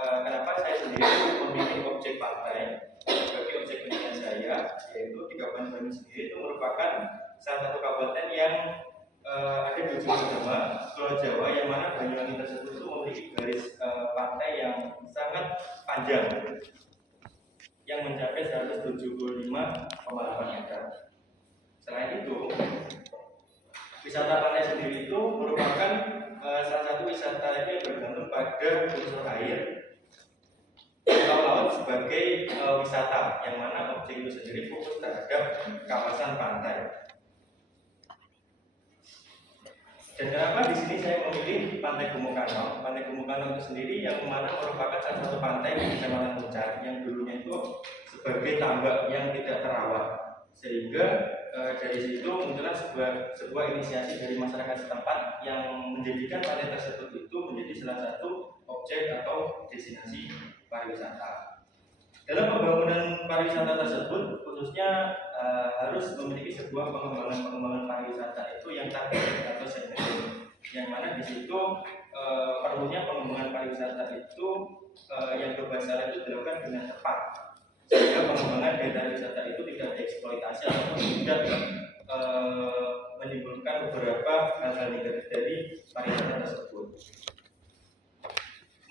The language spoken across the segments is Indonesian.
kenapa saya sendiri memilih objek pantai sebagai objek penelitian saya, yaitu di Kabupaten Bandung sendiri itu merupakan salah satu kabupaten yang ada di ujung utara Pulau Jawa, yang mana Banyuwangi tersebut itu memiliki garis pantai yang sangat panjang yang mencapai 175,8 meter. Selain itu, wisata pantai sendiri itu merupakan salah satu wisata yang bergantung pada unsur air atau laut sebagai wisata, yang mana objek itu sendiri fokus terhadap kawasan pantai. Dan kenapa di sini saya memilih Pantai Gumukantong? Pantai Gumukantong itu sendiri yang mana merupakan salah satu pantai di Kecamatan Puncak yang dulunya itu sebagai tambak yang tidak terawat, sehingga dari situ muncullah sebuah inisiasi dari masyarakat setempat yang menjadikan pantai tersebut itu menjadi salah satu objek atau destinasi pariwisata. Dalam pembangunan pariwisata tersebut khususnya harus memiliki sebuah pengembangan pariwisata itu yang target atau segmen, yang mana di situ perlunya pengembangan pariwisata itu yang berbasis itu dilakukan dengan tepat, sehingga pengembangan daya tarik wisata itu tidak dieksploitasi atau tidak menimbulkan beberapa hal-hal negatif dari pariwisata tersebut.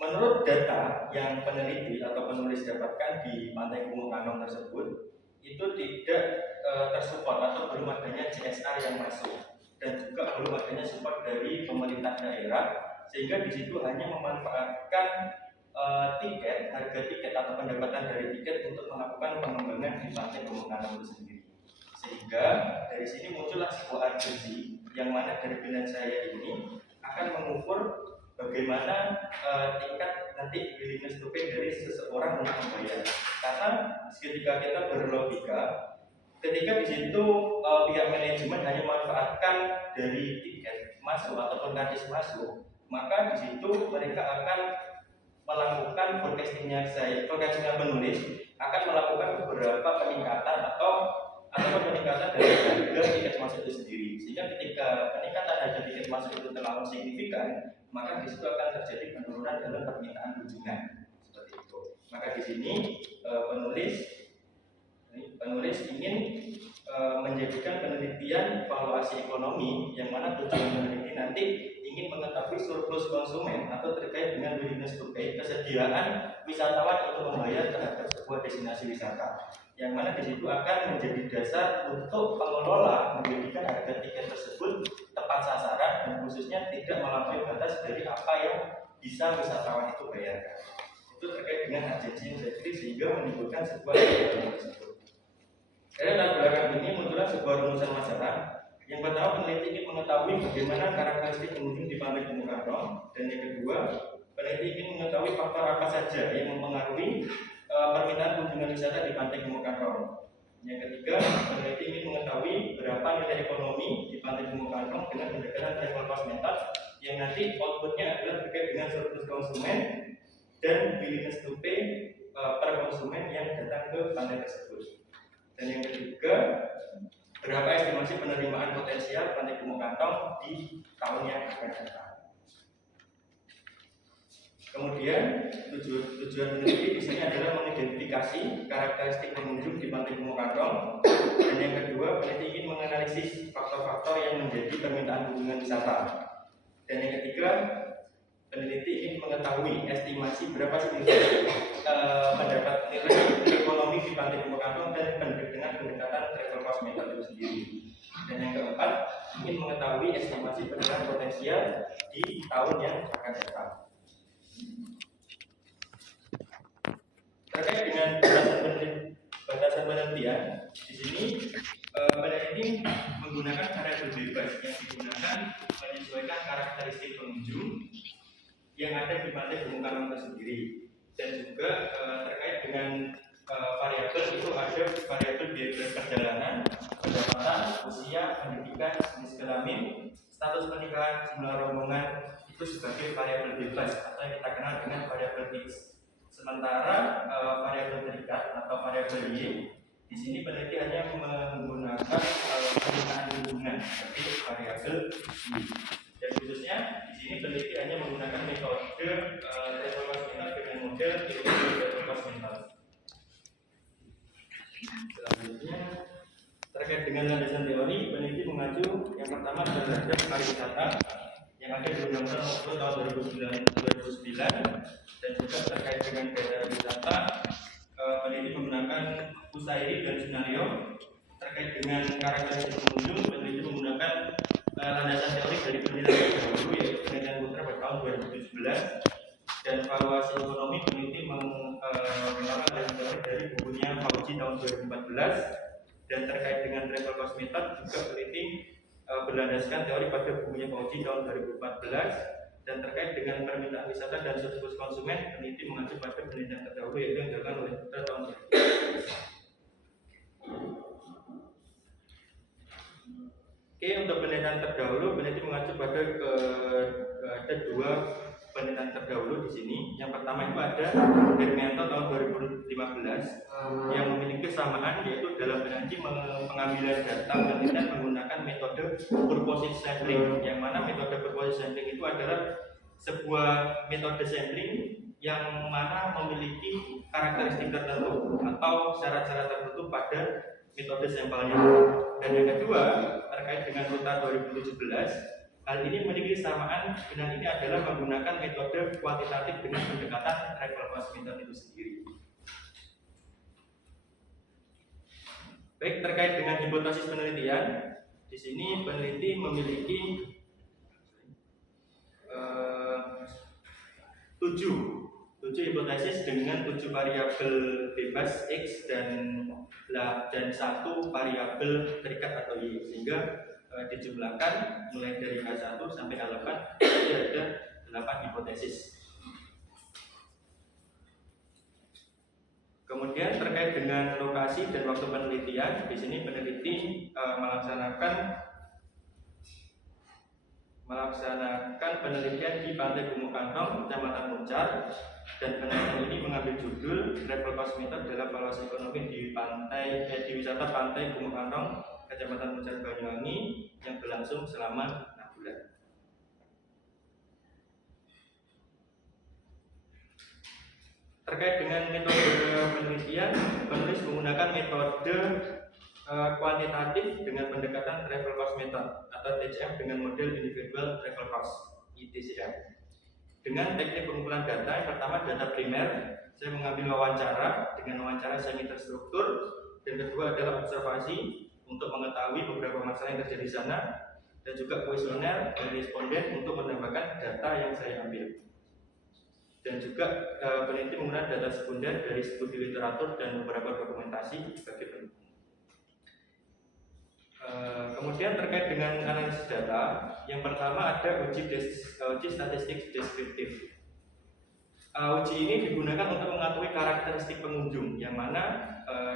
Menurut data yang peneliti atau penulis dapatkan di Pantai Gumukantong tersebut, itu tidak tersupport atau belum adanya CSR yang masuk, dan juga belum adanya support dari pemerintah daerah, sehingga di situ hanya memanfaatkan harga tiket atau pendapatan dari tiket untuk melakukan pengembangan di Pantai Gumukantong itu sendiri. Sehingga dari sini muncullah sebuah urgensi yang mana dari penelitian saya ini akan mengukur bagaimana tingkat nanti willingness to pay dari seseorang untuk membayar. Karena ketika kita berlogika, ketika di situ pihak manajemen hanya memanfaatkan dari tiket masuk ataupun karcis masuk, maka di situ mereka akan melakukan forecastingnya penulis akan melakukan beberapa peningkatan atau peningkatan dari harga tiket masuk itu sendiri, sehingga ketika peningkatan harga tiket masuk itu terlalu signifikan, maka di situ akan terjadi penurunan dalam permintaan kunjungan seperti itu. Maka di sini penulis ingin menjadikan penelitian valuasi ekonomi, yang mana tujuan peneliti nanti ingin mengetahui surplus konsumen atau terkait dengan willingness to pay, kesediaan wisatawan untuk membayar terhadap sebuah destinasi wisata, yang mana di situ akan menjadi dasar untuk pengelola menjadikan harga tiket tersebut tepat sasaran dan khususnya tidak melampaui batas dari apa yang bisa wisatawan itu bayarkan. Itu terkait dengan urgensi yang terjadi sehingga menimbulkan sebuah kebijakan tersebut. Dari latar belakang ini muncullah sebuah rumusan masalah. Yang pertama, peneliti ingin mengetahui bagaimana karakteristik pengunjung di Pantai Gumukantong, dan yang kedua, peneliti ingin mengetahui faktor apa saja yang mempengaruhi permintaan kunjungan wisata di Pantai Gumukantong. Yang ketiga, peneliti ingin mengetahui berapa nilai ekonomi di Pantai Gumukantong dengan pendekatan travel cost method, yang nanti outputnya adalah terkait dengan surplus konsumen dan willingness to pay per konsumen yang datang ke pantai tersebut. Dan yang ketiga, berapa estimasi penerimaan potensial Pantai Gumukantong di tahun yang akan datang. Kemudian tujuan peneliti di sini adalah mengidentifikasi karakteristik pengunjung di Pantai Gumukantong, dan yang kedua, peneliti ingin menganalisis faktor-faktor yang menjadi permintaan kunjungan wisata, dan yang ketiga, peneliti ingin mengetahui estimasi berapa sih mendapat nilai ekonomi di Pantai Gumukantong dan dengan pendekatan travel cost method itu sendiri. Dan yang keempat, ingin mengetahui estimasi penerimaan potensial di tahun yang akan datang. Terkait dengan batasan penelitian, di sini peneliti menggunakan variabel bebas yang digunakan menyesuaikan karakteristik pengunjung yang ada di Pantai Gumukantong tersendiri, dan juga terkait dengan variabel itu ada variabel biaya perjalanan, pendapatan, usia, pendidikan, jenis kelamin, status pernikahan, jumlah rombongan, itu sebagai variabel bebas atau yang kita kenal dengan variabel X. Sementara variabel terikat atau variabel Y, di sini peneliti hanya menggunakan permintaan hubungan seperti variabel Y. Dan khususnya di sini peneliti hanya menggunakan metode travel cost method dengan model individual cost method. Selanjutnya terkait dengan landasan teori, peneliti mengacu yang pertama terhadap pariwisata yang ada di Undang-Undang Nomor 10 Tahun 2009 dan juga terkait dengan daerah wisata, peneliti menggunakan Kusairi dan Sunaryo. Terkait dengan karakteristik pengunjung, peneliti menggunakan landasan teori dari penelitian terdahulu yaitu penelitian Putra pada tahun 2017, dan valuasi ekonomi peneliti menggunakan landasan teori dari bukunya Fauci tahun 2014, dan terkait dengan travel cost method juga peneliti berlandaskan teori pada bukunya Fauci tahun 2014, dan terkait dengan permintaan wisata dan surplus konsumen peneliti mengacu pada penelitian terdahulu yaitu yang dilakukan oleh Putra tahun 2014. Oke, untuk penelitian terdahulu, peneliti mengacu pada ada dua penelitian terdahulu di sini. Yang pertama itu ada Hermianto tahun 2015 yang memiliki kesamaan yaitu dalam pengambilan data penelitian menggunakan metode purposive sampling, yang mana metode purposive sampling itu adalah sebuah metode sampling yang mana memiliki karakteristik tertentu atau syarat-syarat tertentu pada metode sampelnya. Dan yang kedua terkait dengan Ruta 2017, hal ini memiliki kesamaan dengan ini adalah menggunakan metode kuantitatif dengan pendekatan travel cost method itu sendiri. Baik, terkait dengan hipotesis penelitian, di sini peneliti memiliki 7 hipotesis dengan 7 variabel bebas X dan 1 variabel terikat atau Y, sehingga dijumlahkan mulai dari H1 sampai H8 jadi ada 8 hipotesis. Kemudian terkait dengan lokasi dan waktu penelitian, di sini peneliti melaksanakan penelitian di Pantai Gunung Kantong, Kecamatan Muncar, dan penelitian ini mengambil judul Travel Cost Method dalam Valuasi Ekonomi di wisata Pantai Gunung Kantong, Kecamatan Muncar, Banyuwangi yang berlangsung selama 6 bulan. Terkait dengan metode penelitian, penulis menggunakan metode kuantitatif dengan pendekatan travel cost method atau TCM dengan model individual travel cost (ITCM). Dengan teknik pengumpulan data, yang pertama data primer, saya mengambil wawancara dengan wawancara semi terstruktur, dan kedua adalah observasi untuk mengetahui beberapa masalah yang terjadi di sana, dan juga kuesioner dan responden untuk menambahkan data yang saya ambil. Dan juga peneliti menggunakan data sekunder dari studi literatur dan beberapa dokumentasi sebagai pendukung. Kemudian terkait dengan analisis data, yang pertama ada uji statistik deskriptif. Uji ini digunakan untuk mengetahui karakteristik pengunjung, yang mana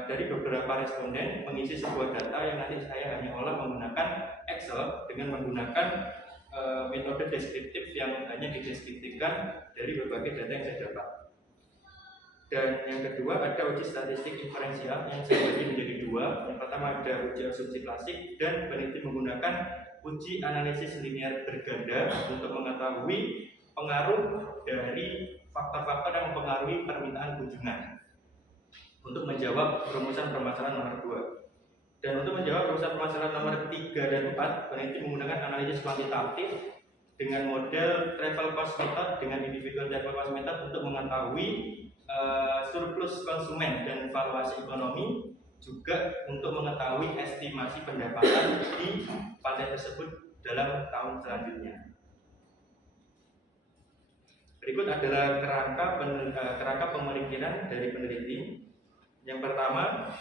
dari beberapa responden mengisi sebuah data yang nanti saya hanya olah menggunakan Excel dengan menggunakan metode deskriptif yang hanya dideskriptifkan dari berbagai data yang saya dapat. Dan yang kedua ada uji statistik inferensial yang saya bagi menjadi 2. Yang pertama ada uji asumsi klasik, dan peneliti menggunakan uji analisis linear berganda untuk mengetahui pengaruh dari faktor-faktor yang mempengaruhi permintaan kunjungan untuk menjawab perumusan permasalahan nomor 2. Dan untuk menjawab perumusan permasalahan nomor 3 dan 4, peneliti menggunakan analisis kuantitatif dengan model travel cost method dengan individual travel cost method untuk mengetahui surplus konsumen dan valuasi ekonomi, juga untuk mengetahui estimasi pendapatan di pantai tersebut dalam tahun selanjutnya. Berikut adalah kerangka pemikiran dari peneliti. Yang pertama,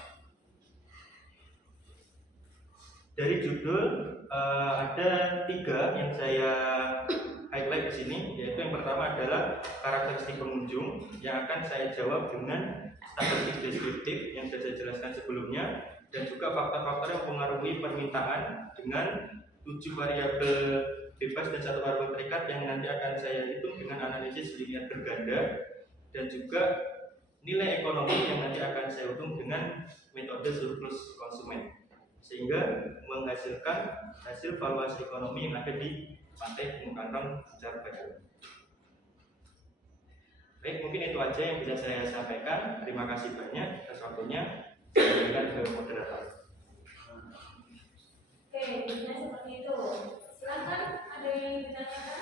dari judul ada 3 yang saya highlight di sini, yaitu yang pertama adalah karakteristik pengunjung yang akan saya jawab dengan statistik deskriptif yang sudah saya jelaskan sebelumnya, dan juga faktor-faktor yang mempengaruhi permintaan dengan 7 variabel bebas dan 1 variabel terikat yang nanti akan saya hitung dengan analisis linear berganda, dan juga nilai ekonomi yang nanti akan saya hitung dengan metode surplus konsumen, sehingga menghasilkan hasil valuasi ekonomi yang ada di Pantai Gunung Kantong, Muncar, Banyuwangi. Baik, mungkin itu aja yang bisa saya sampaikan. Terima kasih banyak atas waktunya. Saya berikan ke moderator. Oke, intinya seperti itu. Silakan, ada yang ditanyakan?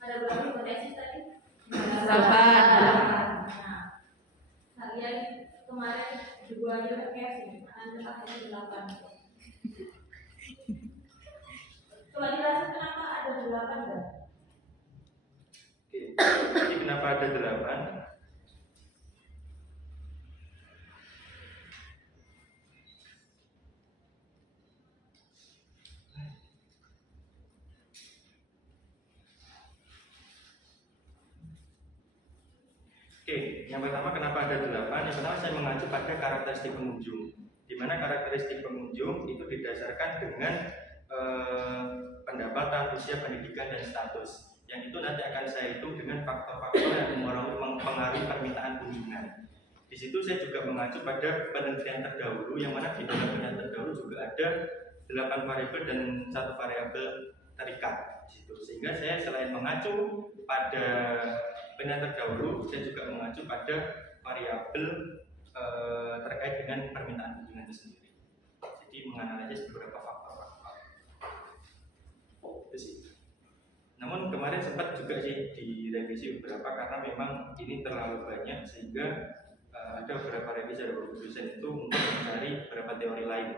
Ada berapa hipotesis tadi? 8. Nah, kalian kemarin 2 aja pakai sih, nanti pakai 8. Coba jelasin kenapa ada 8 enggak? Oke, jadi kenapa ada 8? Oke, yang pertama kenapa ada 8? Yang pertama saya mengacu pada karakteristik pengunjung, di mana karakteristik pengunjung itu didasarkan dengan pendapatan, usia, pendidikan, dan status. Yang itu nanti akan saya hitung dengan faktor-faktor yang mempengaruhi permintaan kunjungan. Di situ saya juga mengacu pada penelitian terdahulu, yang mana di dalam penelitian terdahulu juga ada 8 variabel dan 1 variabel terikat. Sehingga saya selain mengacu pada penelitian terdahulu, saya juga mengacu pada variabel terkait dengan permintaan kunjungan itu sendiri. Jadi menganalisis beberapa faktor-faktor. Itu sih. Namun kemarin sempat juga sih direvisi beberapa karena memang ini terlalu banyak sehingga ada beberapa revisi dari beberapa dosen itu untuk mencari beberapa teori lain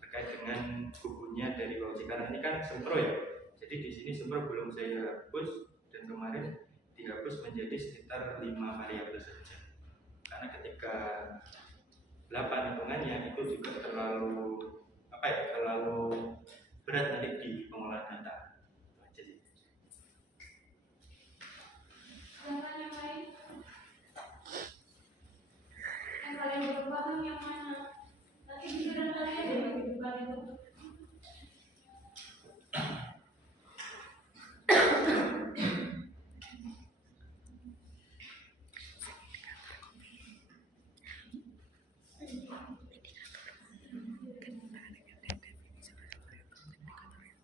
terkait dengan bukunya dari Wauji, karena ini kan sempro ya. Jadi di sini sempro belum saya hapus dan kemarin dihapus menjadi sekitar 5 variabel saja. Karena ketika 8 hitungannya itu juga terlalu terlalu berat nanti di pengolahan data. Jadi yang lain? Yang kalian berubah yang mana? Nanti giliran kalian deh yang depan itu.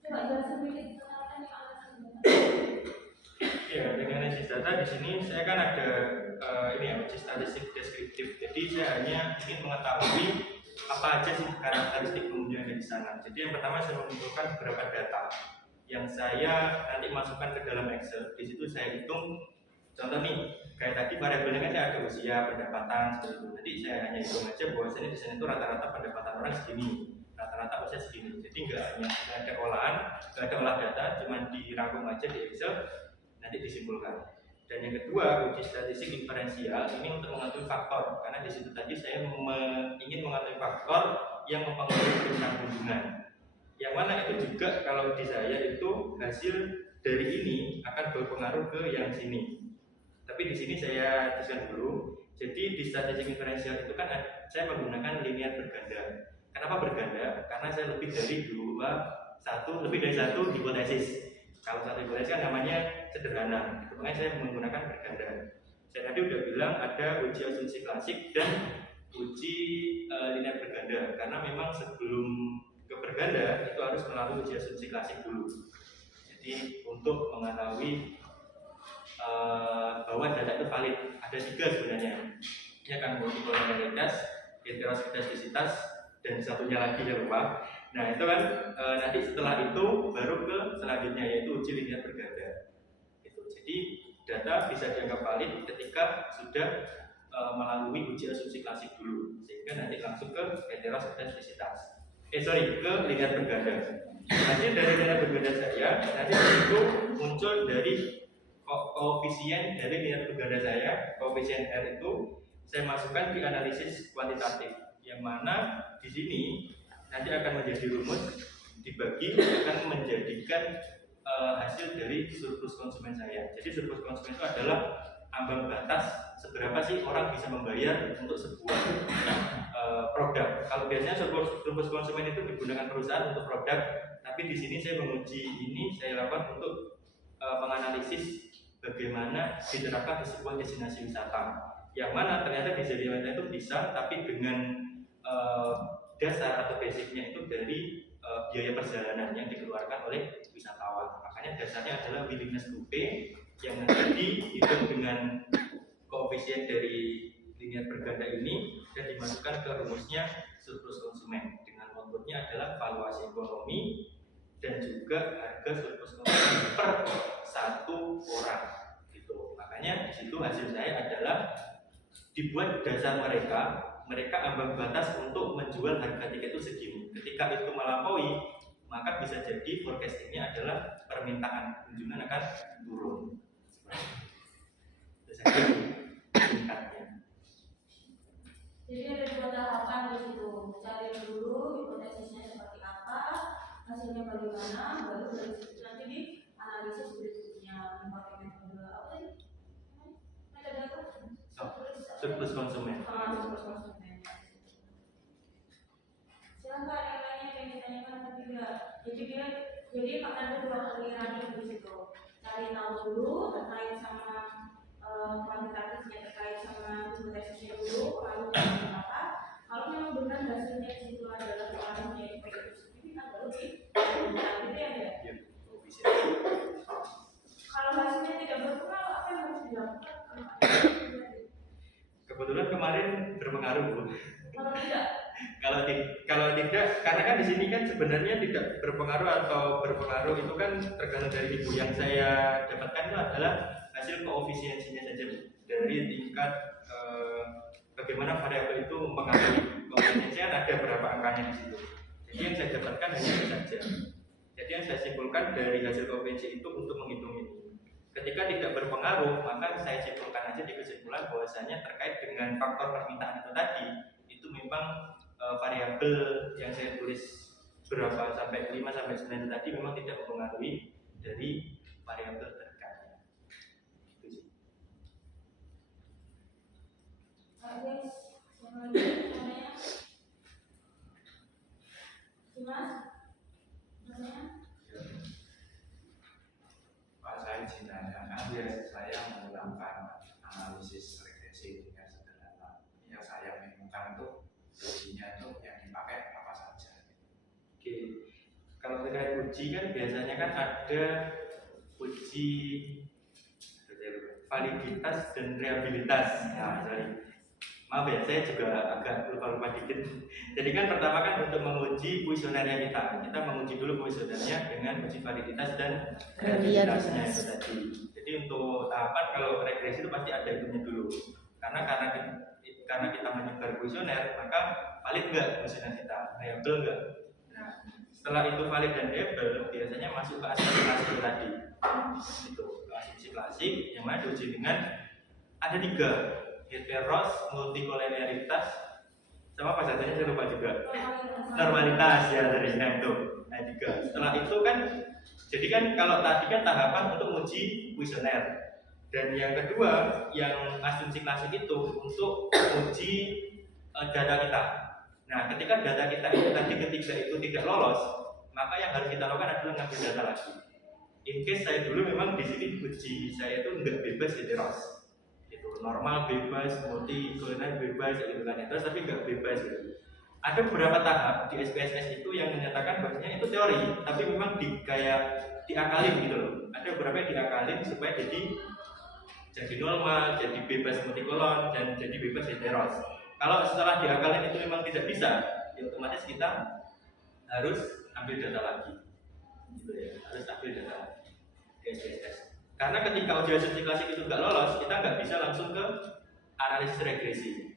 Coba jelasin sedikit tentang alasannya. ya, dengan analisis data di sini saya kan ada uji statistik deskriptif. Jadi saya hanya ingin mengetahui apa aja sih karakteristik pengunjung yang ada di sana. Jadi yang pertama saya mengumpulkan beberapa data yang saya nanti masukkan ke dalam Excel. Di situ saya hitung, contoh nih, kayak tadi variabelnya kan saya ada usia, pendapatan seperti itu. Jadi saya hanya hitung aja bahwasanya di sana itu rata-rata pendapatan orang segini, rata-rata usia segini. Jadi nggak ada olahan, nggak ada olah data, cuma dirangkum aja di Excel, nanti disimpulkan. Dan yang kedua, uji statistik inferensial ini untuk mengatur faktor, karena di situ tadi saya ingin mengatur faktor yang mempengaruhi permintaan kunjungan. Yang mana itu juga kalau di saya itu hasil dari ini akan berpengaruh ke yang sini. Tapi di sini saya tuliskan dulu. Jadi di statistik inferensial itu kan saya menggunakan linear berganda. Kenapa berganda? Karena saya lebih dari satu hipotesis. Kalau satu hipotesis kan namanya sederhana, makanya saya menggunakan berganda. Saya tadi udah bilang ada uji asumsi klasik dan uji linear berganda, karena memang sebelum ke berganda itu harus melalui uji asumsi klasik dulu. Jadi untuk mengetahui bahwa data itu valid, ada 3 sebenarnya. Ini akan multikolonialitas, heteroskedastisitas, dan satunya lagi saya lupa. Nah itu kan nanti setelah itu baru ke selanjutnya yaitu uji linear berganda. Jadi data bisa dianggap valid ketika sudah melalui uji asumsi klasik dulu, sehingga nanti langsung ke heteroskedastisitas. Ke linear berganda. Hasil dari linear berganda saya nanti itu muncul dari koefisien dari linear berganda saya, koefisien R itu saya masukkan di analisis kuantitatif, yang mana di sini nanti akan menjadi rumus dibagi akan menjadikan hasil dari surplus konsumen saya. Jadi surplus konsumen itu adalah ambang batas seberapa sih orang bisa membayar untuk sebuah produk. Kalau biasanya surplus konsumen itu digunakan perusahaan untuk produk, tapi di sini saya menguji ini saya lakukan untuk menganalisis bagaimana diterapkan di sebuah destinasi wisata. Yang mana ternyata destinasi wisata itu bisa, tapi dengan dasar atau basicnya itu dari biaya perjalanan yang dikeluarkan oleh wisatawan. Makanya dasarnya adalah willingness to pay yang nanti dihitung dengan koefisien dari linear berganda ini dan dimasukkan ke rumusnya surplus konsumen dengan outputnya adalah valuasi ekonomi dan juga harga surplus konsumen per satu orang gitu. Makanya di situ hasil saya adalah dibuat dasar mereka ambang batas untuk menjual harga tiket itu segini. Ketika itu melampaui, maka bisa jadi forecastingnya adalah permintaan kunjungan akan turun. Bisa jadi tingkatnya. Jadi ada dua tahapan di situ. Cari dulu hipotesisnya seperti apa, hasilnya bagaimana, baru dari situ nanti di analisis berikutnya. Memakai metode apa tadi? Metode apa? Surplus konsumen. Surplus konsumen. Silakan yang lainnya yang ditanyakan atau tidak. Jadi ada dua aliran di situ. Cari tahu dulu terkait sama kuantitatifnya, terkait sama hipotesisnya dulu, lalu yang apa. Kalau memang benar hasilnya di situ adalah pengaruhnya itu signifikan, baru di gitu ya. Kalau hasilnya tidak berpengaruh, apa yang harus dilakukan? Kebetulan kemarin berpengaruh, Bu. Kalau tidak, karena kan di sini kan sebenarnya tidak berpengaruh atau berpengaruh itu kan tergantung dari ibu. Yang saya dapatkan itu adalah hasil koefisiensinya saja, Bu. Dari tingkat bagaimana variabel itu mengaruhi koefisiensinya, ada berapa angkanya di situ. Jadi yang saya dapatkan hanya itu saja. Jadi yang saya simpulkan dari hasil koefisien itu untuk menghitung ini. Ketika tidak berpengaruh, maka saya simpulkan aja di kesimpulan bahwasanya terkait dengan faktor permintaan itu tadi, itu memang variabel yang saya tulis berapa sampai 5 sampai 9 itu tadi memang tidak mempengaruhi dari variabel terdekat. Itu sih. Pak, saya izin tanyakan, saya melakukan analisis regresi dengan sederhana. Yang saya bingung itu ujinya itu yang dipakai apa saja. Oke, kalau terkait uji kan biasanya kan ada uji validitas dan reliabilitas. Nah, maaf ya, saya juga agak lupa-lupa dikit. Jadi kan pertama kan untuk menguji kuesionernya kita menguji dulu kuesionernya dengan uji validitas dan reliabilitasnya itu tadi. Jadi untuk tahapan kalau regresi itu pasti ada itunya dulu. Karena kita menyebar kuesioner, maka valid nggak kuesioner kita, reliable nggak. Nah, setelah itu valid dan reliable, biasanya masuk ke asumsi klasik tadi. Itu asumsi klasik yang mana diuji dengan ada 3. Heteros, multikolenialitas, sama apa satunya saya lupa juga. Normalitas ya dari itu. Nah 3. Setelah itu kan, jadi kan kalau tadi kan tahapan untuk uji kuesioner. Dan yang kedua, yang asumsi klasik itu untuk uji data kita. Nah, ketika data kita itu tadi ketika itu tidak lolos, maka yang harus kita lakukan adalah ngambil data lagi. In case saya dulu memang di sini uji saya itu nggak bebas heteros. Normal bebas, multi kolonial bebas gitu kan, terus tapi nggak bebas gitu. Ada beberapa tahap di SPSS itu yang menyatakan bahwasanya itu teori, tapi memang diakalin gitu loh. Ada beberapa yang diakalin supaya jadi normal, jadi bebas multikolon dan jadi bebas heteros. Kalau setelah diakalin itu memang tidak bisa, ya otomatis kita harus ambil data lagi, gitu ya, harus ambil data lagi di SPSS. Karena ketika uji asumsi klasik itu nggak lolos, kita nggak bisa langsung ke analisis regresi.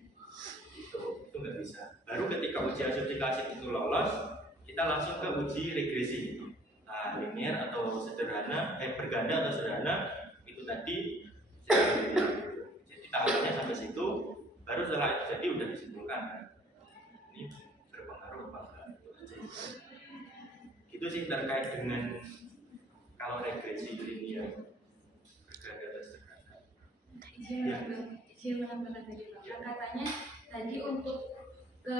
Itu nggak bisa. Baru ketika uji asumsi klasik itu lolos, kita langsung ke uji regresi. Nah, linear atau sederhana, berganda atau sederhana, itu tadi. Jadi tahapannya sampai situ, baru setelah itu jadi udah disimpulkan. Ini berpengaruh apa enggak? Itu sih terkait dengan kalau regresi linear. Izin menambahkan tadi Pak. Katanya tadi untuk ke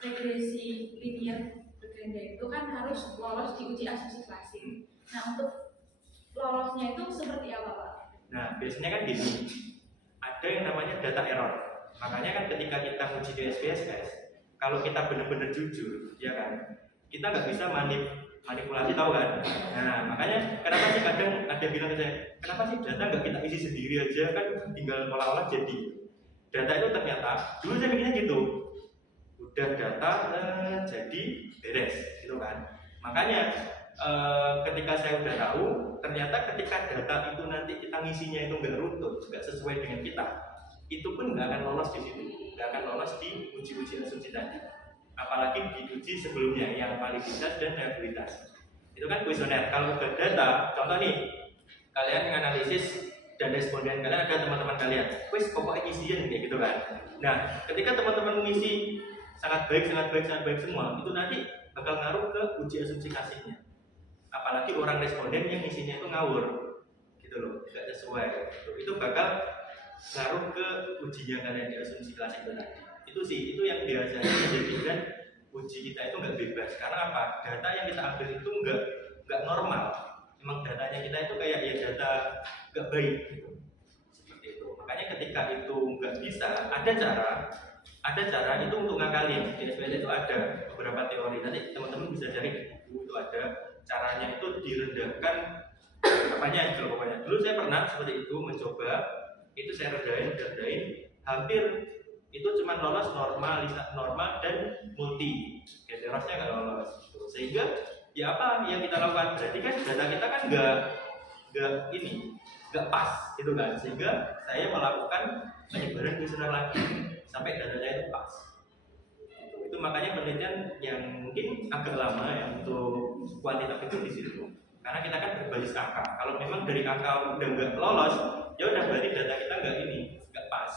regresi linear berganda itu kan harus lolos di uji asumsi klasik. Nah, untuk lolosnya itu seperti apa Pak? Nah, biasanya kan gini, ada yang namanya data error. Makanya kan ketika kita uji di SPSS, kalau kita benar-benar jujur, ya kan, kita nggak bisa manipulasi, tahu kan? Nah, makanya kenapa sih kadang ada bilang ke saya, kenapa sih data nggak kita isi sendiri aja, kan tinggal olah-olah jadi. Data itu ternyata dulu saya mikirnya gitu, udah data jadi beres gitu kan. Makanya ketika saya udah tahu, ternyata ketika data itu nanti kita ngisinya itu nggak runtut, nggak sesuai dengan kita, itu pun nggak akan lolos di situ, nggak akan lolos di uji-uji asumsi tadi. Apalagi diuji sebelumnya yang validitas dan reliabilitas. Itu kan kuesioner. Kalau udah data, contoh nih, kalian menganalisis dan responden kalian, ada teman-teman kalian, wes pokoknya isian kayak gitu kan. Nah, ketika teman-teman mengisi sangat baik semua, itu nanti bakal ngaruh ke uji asumsi kasihnya. Apalagi orang responden yang isinya itu ngawur, gitu loh, tidak sesuai. Itu bakal ngaruh ke ujinya kalian di asumsi klasik itu tadi. Itu yang biasanya menjadikan uji kita itu nggak bebas. Karena apa? Data yang kita ambil itu nggak normal. Memang datanya kita itu kayak ya data nggak baik gitu. Seperti itu. Makanya ketika itu nggak bisa, ada cara itu untuk ngakalin. Di SPSS itu ada beberapa teori. Nanti teman-teman bisa cari di buku, itu ada caranya, itu direndahkan apanya gitu pokoknya. Dulu saya pernah seperti itu mencoba, itu saya rendahin hampir itu cuma lolos normal dan multi, heterosnya nggak lolos. Sehingga ya apa yang kita lakukan, berarti kan data kita kan nggak pas gitu kan. Sehingga saya melakukan penyebaran kuesioner lagi sampai datanya itu pas. Itu makanya penelitian yang mungkin agak lama ya untuk kuantitatif itu di situ. Karena kita kan berbasis angka. Kalau memang dari angka udah nggak lolos, ya udah berarti data kita nggak pas.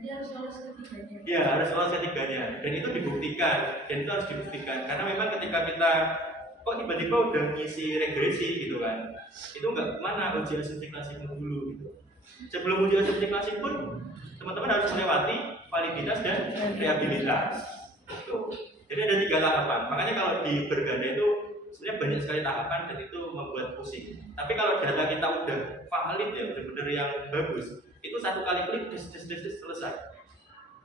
Jadi harus lolos ketiganya. Iya, harus lolos ketiganya. Dan itu harus dibuktikan. Karena memang ketika kita kok tiba-tiba udah ngisi regresi gitu kan, itu nggak mana uji asumsi klasik dulu gitu. Sebelum uji asumsi klasik pun teman-teman harus melewati validitas dan reliabilitas. Gitu. Jadi ada 3 tahapan. Makanya kalau di berganda itu sebenarnya banyak sekali tahapan dan itu membuat pusing. Tapi kalau data kita udah valid ya, benar-benar yang bagus, itu 1 kali klik selesai.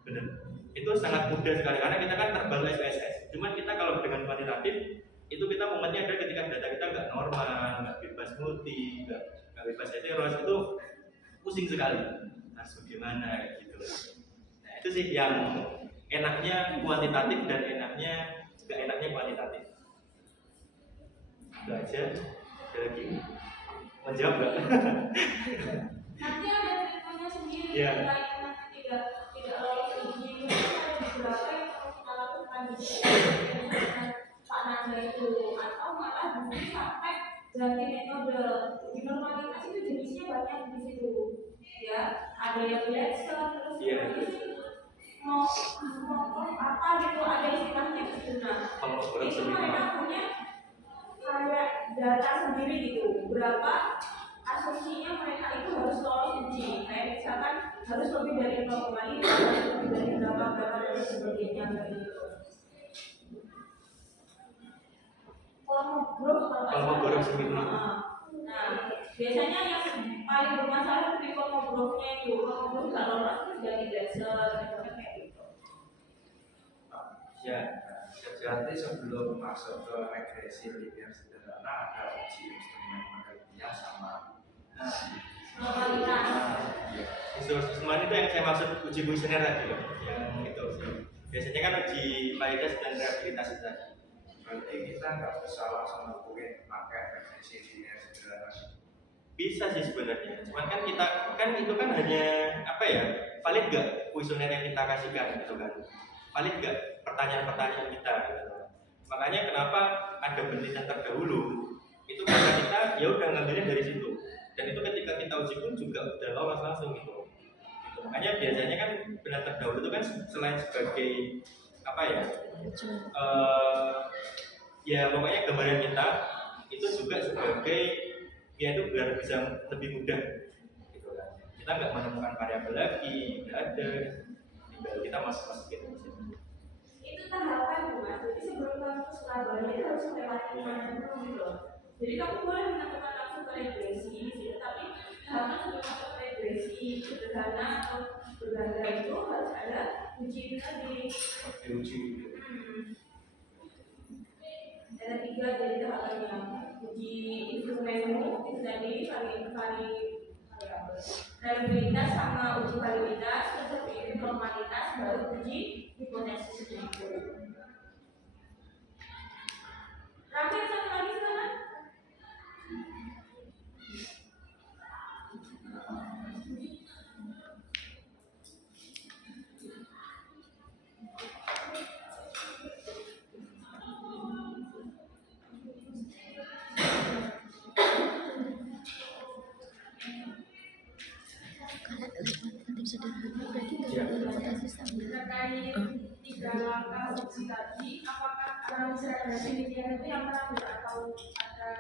Benar. Itu sangat mudah sekali karena kita kan terbang SPSS. Cuman kita kalau dengan kuantitatif itu kita momennya ada ketika data kita nggak normal, nggak bebas multi, nggak bebas heteros, itu pusing sekali. Harus bagaimana gitu. Nah itu sih yang enaknya kuantitatif dan nggak enaknya kuantitatif. Itu aja. Ada lagi menjawab nggak? Nanti ada treatmentnya sendiri. Iya. Nanti tidak lolos uji, ada beberapa yang harus kita lakukan di Pak Nanda itu, atau malah mungkin sampai ganti metode. Uji normalitas itu jenisnya banyak di situ. Ya, ada yang Blackstone, terus mau apa gitu, ada istilahnya gitu. Nah, itu mereka punya kayak data sendiri gitu, berapa asumsinya mereka itu harus lolos uji, kayak misalkan harus lebih dari 0,5, harus lebih dari berapa dan sebagainya gitu. Kolmogorov seminar. Nah, biasanya yang paling bermasalah di Kolmogorovnya itu, Kolmogorov nggak lolos terus ganti dasar kayak gitu. Ya. Berarti sebelum masuk ke regresi linear sederhana ada uji instrumen penelitian sama Normalitas. Instrumen itu yang saya maksud uji kuesioner tadi loh, yang itu. Biasanya kan uji validitas dan reliabilitas itu tadi. Berarti kita nggak bisa langsung lakuin pakai regresi linear sederhana. Bisa sih sebenarnya, cuman kan kita kan itu kan hanya apa ya, valid gak kuesioner yang kita kasihkan gitu kan, valid gak pertanyaan-pertanyaan kita gitu. Makanya kenapa ada penelitian terdahulu itu karena kita ya udah ngambilnya dari situ, dan itu ketika kita uji pun juga udah lolos langsung gitu. Makanya biasanya kan penelitian terdahulu itu kan selain sebagai apa ya, ya pokoknya gambaran kita itu juga sebagai ya itu biar bisa lebih mudah gitu kan. Kita nggak menemukan variabel lagi, nggak ada, tinggal kita masukin Itu tahapan Bu Mas. Jadi sebelum kamu ke Surabaya itu harus melewati mana dulu gitu. Jadi kamu boleh menentukan langsung ke regresi gitu, tapi tahapan sebelum masuk ke regresi sederhana atau berganda itu harus ada uji tadi. diuji. Dan variabilitas sama uji validitas, terus habis itu normalitas, baru uji hipotesis itu. Terakhir satu lagi sekarang. Terkait tiga langkah uji tadi, apakah analisa regresi linear itu yang pernah atau ada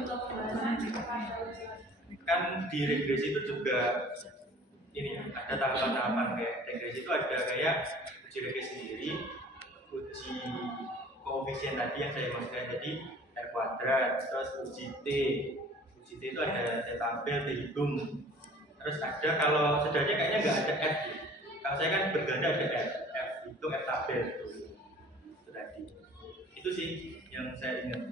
untuk pembahasan kepada ujian? Kan di regresi itu juga ini ya, ada tahapan-tahapan. Kayak regresi itu ada kayak uji regresi sendiri, uji koefisien tadi yang saya maksudkan tadi R kuadrat, terus uji T itu ada tabel dihitung. Terus ada kalau sederhana kayaknya nggak ada F. Kalau saya kan berganda ada F itu F tabel itu tadi. Itu sih yang saya ingat.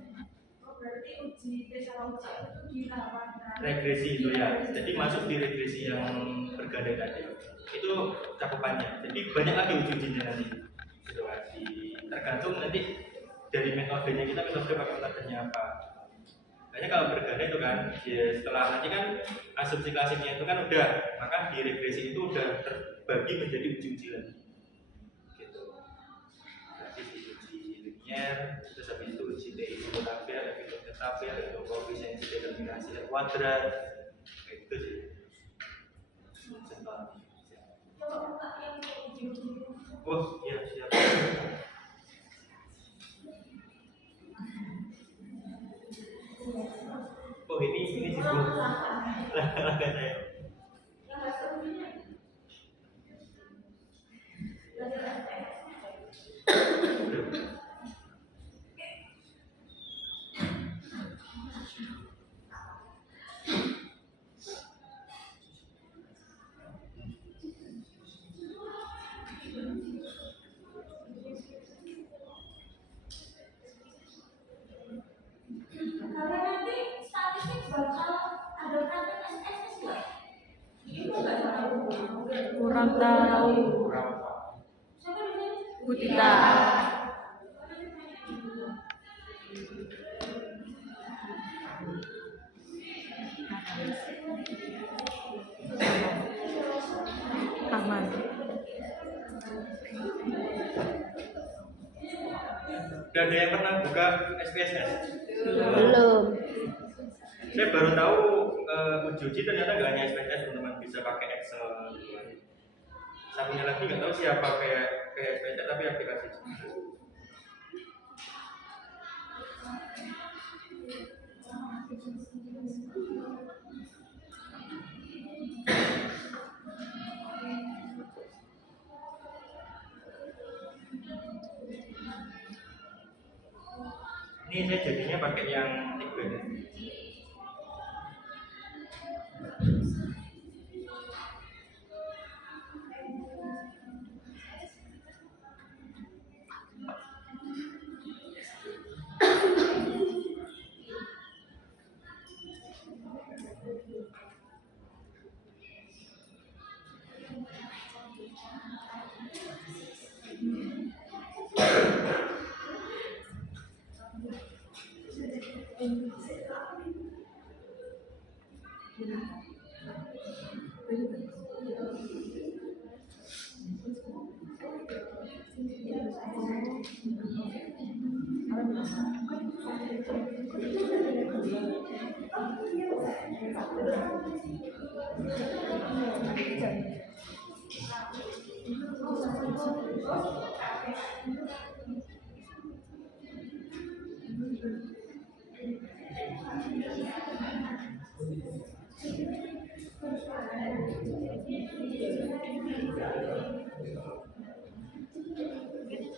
Berarti uji tes sama uji itu di tahapan Regresi itu ya. Jadi masuk di regresi yang berganda tadi. Itu cakupannya. Jadi banyak lagi uji-ujinya nanti. Situasi tergantung nanti dari metodenya kita pakai metodenya apa. Makanya kalau berganda itu kan ya setelah nanti kan asumsi klasiknya itu kan udah, maka di regresi itu udah terbagi menjadi uji-uji lagi. Gitu. Nanti uji linear, terus habis itu uji TI tabel, tabel, atau koefisien determinasi kuadrat, kayak gitu sih. Oh iya siap. Oh ini sih bu. Langkah saya. Kurang tahu. Bu Tita. Aman. Udah ada yang pernah buka SPSS? Belum. Saya baru tahu uji ternyata nggak hanya SPSS, teman-teman bisa pakai Excel. Satunya lagi nggak tahu siapa kayak SPSS tapi aplikasi. Ini saya jadinya pakai yang tiga.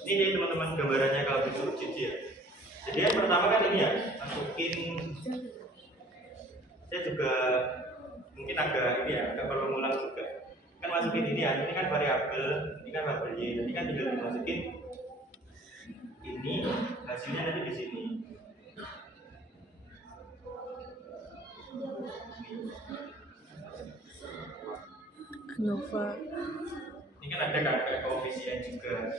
Ini nih teman-teman gambarannya kalau disuruh uji ya. Jadi yang pertama kan ini ya, masukin. Saya juga mungkin agak ini ya, agak perlu ngulang juga. Kan masukin ini ya, ini kan variabel, ini kan variabel y, nanti kan tinggal dimasukin ini hasilnya nanti di sini. Nova. Ini kan ada kayak koefisien juga.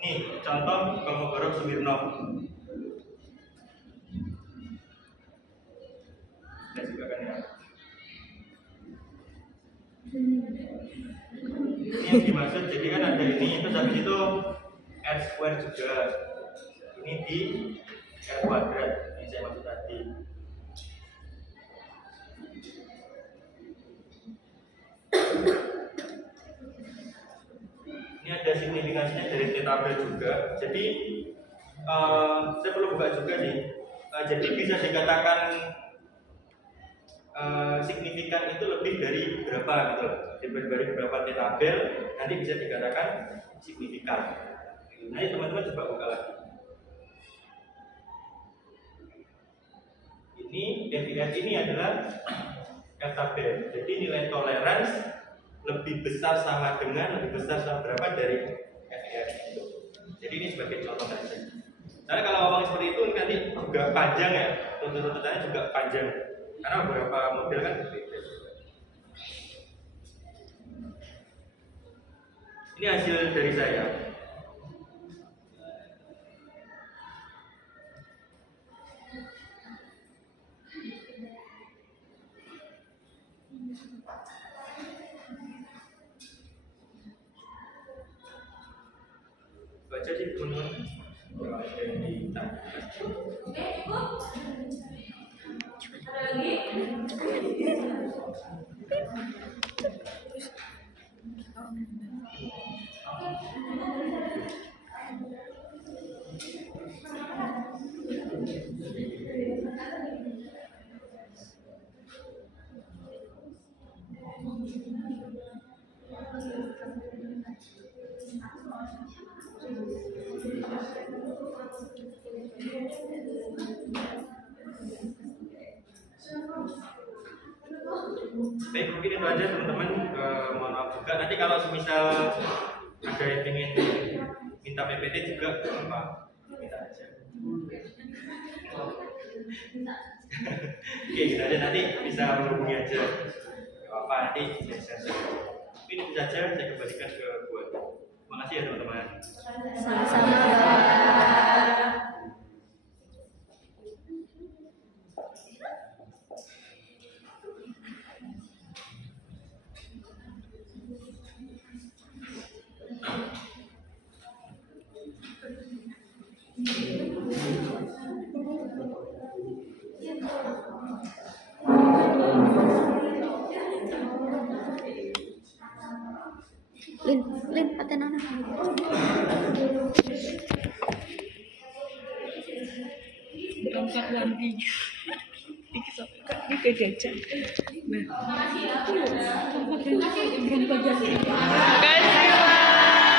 Nih contoh Kolmogorov Smirnov. Ada juga kan ya. Ini yang dimaksud, jadi kan ada ini, terus habis itu R square juga. Ini di R kuadrat yang saya maksud tadi. Ini ada signifikansinya dari T tabel juga. Jadi saya perlu buka juga nih. Jadi bisa dikatakan signifikan itu lebih dari berapa gitu. Lebih dari berapa T tabel nanti bisa dikatakan signifikan. Nah, teman-teman coba buka lagi. Ini FIR ini adalah F tabel. Jadi nilai toleransi lebih besar sama berapa dari FIR itu. Jadi ini sebagai contoh saja. Karena kalau ngomong seperti itu nanti juga panjang ya, tuntutannya juga panjang. Karena beberapa model kan berbeda. Ini hasil dari saya. Baca sih teman-teman. Kalau ada yang ditanya. Oke, cukup. Ada lagi? Baik, mungkin itu aja teman-teman. Mohon maaf juga. Nanti kalau semisal ada yang ingin minta PPT juga, apa minta aja. Oke, gitu aja, nanti bisa menghubungi aja. Gak apa-apa, nanti bisa share. Mungkin itu saja, saya kembalikan ke buat. Terima kasih ya teman-teman. Sama-sama. Lin, paten anak. Berangkat lagi. Ini ke jajan. Nah, Makasih ya. berangkat jajan. Makasih, Pak.